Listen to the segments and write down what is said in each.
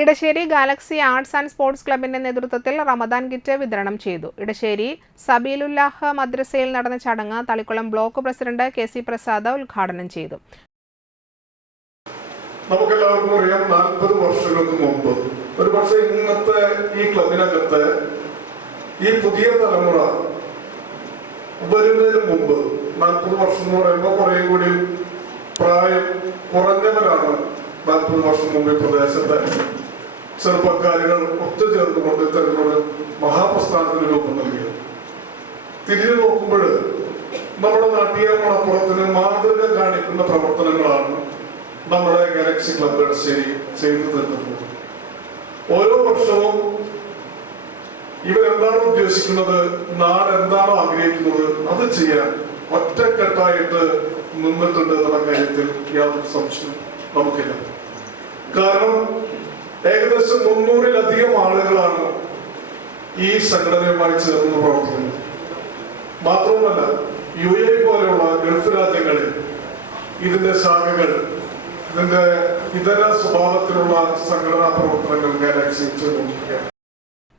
Edassery galaxy arts and sports ക്ലബിന്റെ നേതൃത്വത്തിൽ Ramadan kit വിതരണം ചെയ്തു. ഇടശ്ശേരി സബീലുല്ലാഹ് മദ്രസയിൽ നടന്ന ചടങ്ങ് Thalikkulam block president K C Prasad ഉദ്ഘാടനം ചെയ്തു. നമുക്കെല്ലാവർക്കും അറിയാം നാൽപ്പത് വർഷങ്ങൾക്ക് മുമ്പ് ഒരു പക്ഷേ ഇന്നത്തെ ഈ ക്ലബിനകത്ത് ഈ പുതിയ തലമുറ വരുന്നതിന് മുമ്പ് നാൽപ്പത് വർഷം എന്ന് പറയുമ്പോൾ കുറേ കൂടി പ്രായം കുറഞ്ഞവരാണ് നാൽപ്പത് വർഷം മുമ്പ് ഈ പ്രദേശത്തെ ചെറുപ്പക്കാരുകൾ ഒത്തുചേർന്നുകൊണ്ട് ഇത്തരത്തിലുള്ള മഹാപ്രസ്ഥാനത്തിന് രൂപം നൽകിയത് തിരിഞ്ഞു നോക്കുമ്പോൾ നമ്മുടെ നാട്ടിലെ മണപ്പുറത്തിന് മാതൃക കാണിക്കുന്ന പ്രവർത്തനങ്ങളാണ് നമ്മുടെ ഗാലക്സി ക്ലബ് ശരി ചെയ്തു തീർക്കുന്നത്. ഓരോ വർഷവും ഇവരെന്താണോ ഉദ്ദേശിക്കുന്നത് നാട് എന്താണോ ആഗ്രഹിക്കുന്നത് അത് ചെയ്യാൻ ഒറ്റക്കെട്ടായിട്ട് നിന്നിട്ടുണ്ട് എന്നുള്ള കാര്യത്തിൽ യാതൊരു സംശയം നമുക്കില്ല. കാരണം ഏകദേശം മുന്നൂറിലധികം ആളുകളാണ് ഈ സംഘടനയുമായി ചേർന്ന് പ്രവർത്തിക്കുന്നത്. മാത്രവുമല്ല യു എ പോലെയുള്ള ഗൾഫ് രാജ്യങ്ങളിൽ ഇതിന്റെ ശാഖകൾ ഇതിന്റെ ഇതര സ്വഭാവത്തിലുള്ള സംഘടനാ പ്രവർത്തനങ്ങൾ ഗാലക്സി ചെയ്തുകൊണ്ടിരിക്കുകയാണ്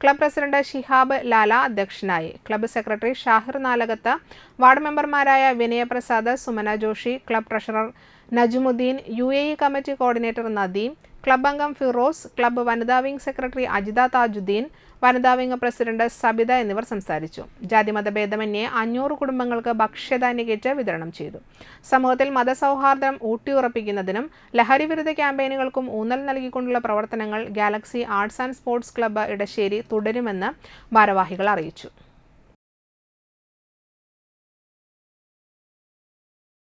ക്ലബ് പ്രസിഡന്റ് ഷിഹാബ് ലാല അധ്യക്ഷനായി. Club secretary Shahir Nalakath ward മെമ്പർമാരായ Vinayaprasad Sumana Joshi club treasurer Najumudheen U A E committee coordinator Nadeem club അംഗം ഫിറോസ് ക്ലബ് വനിതാ വിംഗ് സെക്രട്ടറി അജിത താജുദ്ദീൻ വനിതാ വിംഗ് പ്രസിഡന്റ് സബിത എന്നിവർ സംസാരിച്ചു. ജാതിമത ഭേദമന്യേ അഞ്ഞൂറ് കുടുംബങ്ങൾക്ക് ഭക്ഷ്യധാന്യ കിറ്റ് വിതരണം ചെയ്തു. സമൂഹത്തിൽ മതസൗഹാർദ്ദം ഊട്ടിയുറപ്പിക്കുന്നതിനും ലഹരിവിരുദ്ധ ക്യാമ്പയിനുകൾക്കും ഊന്നൽ നൽകിക്കൊണ്ടുള്ള പ്രവർത്തനങ്ങൾ galaxy arts and sports club Edassery തുടരുമെന്ന് ഭാരവാഹികൾ അറിയിച്ചു.